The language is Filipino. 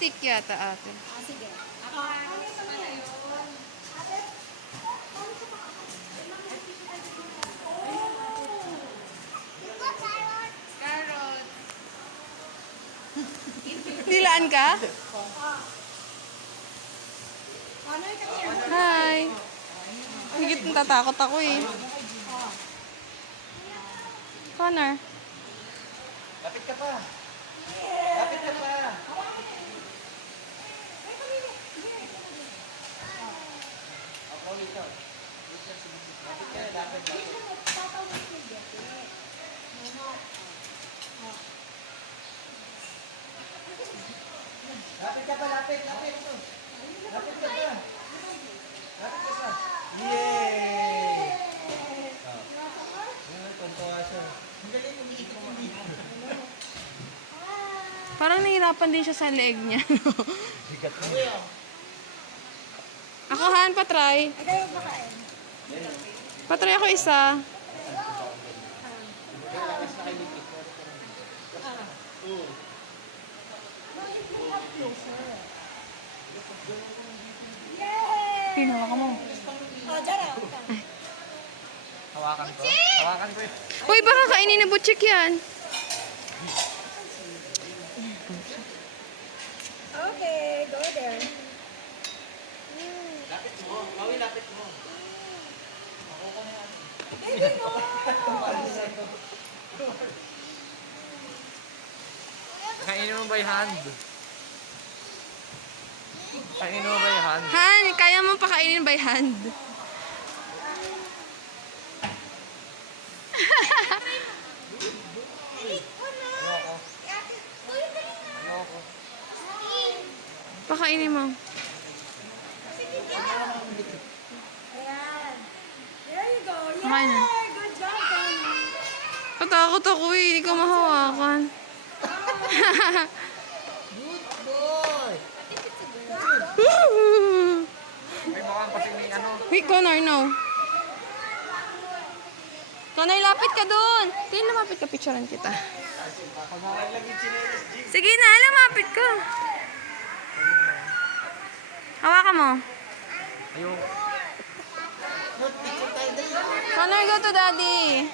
stick yata ate. Ah, sige. Ako. Carrot. Nilaan ka? Hi. Higit natatakot ako eh. Connor. Lapit ka pa. Lapit ka pa. Ako ikaw. Lapit ka, lapit. Lapit ka pa, lapit. Lapit ka pa. Lapit ka pa. Yay! Tuntua siya. Ang galing, umiikot. Parang nahirapan din siya sa leeg niya. Bigat mo. Ako Han, patry. Patry ako isa. Pinawa ka mo. Hawakan ko. Hawakan ko eh. Uy, baka kainin ni Butchik yan. Okay, go there. Lapit mo. Maui, lapit mo. Baby mo! Kainin mo ba yung hand? Kainin mo ba yung hand? Han, kaya mo pakainin by hand. Ayoko. Ayoko. Pakainin mo. Ayan. There you go. Kumain na. Yay! Good job, Tony. Patakot ako eh, hindi ko mahawakan. Good boy! May mukhang kasi may ano. Wait, Connor, no. Connor, lapit ka doon. Tingin, lumapit ka, picturean kita. Pagmamahal lang yung chinelas, Jim. Sige na, lumapit ka. Hawakan mo. Ayun. Connor, go to daddy.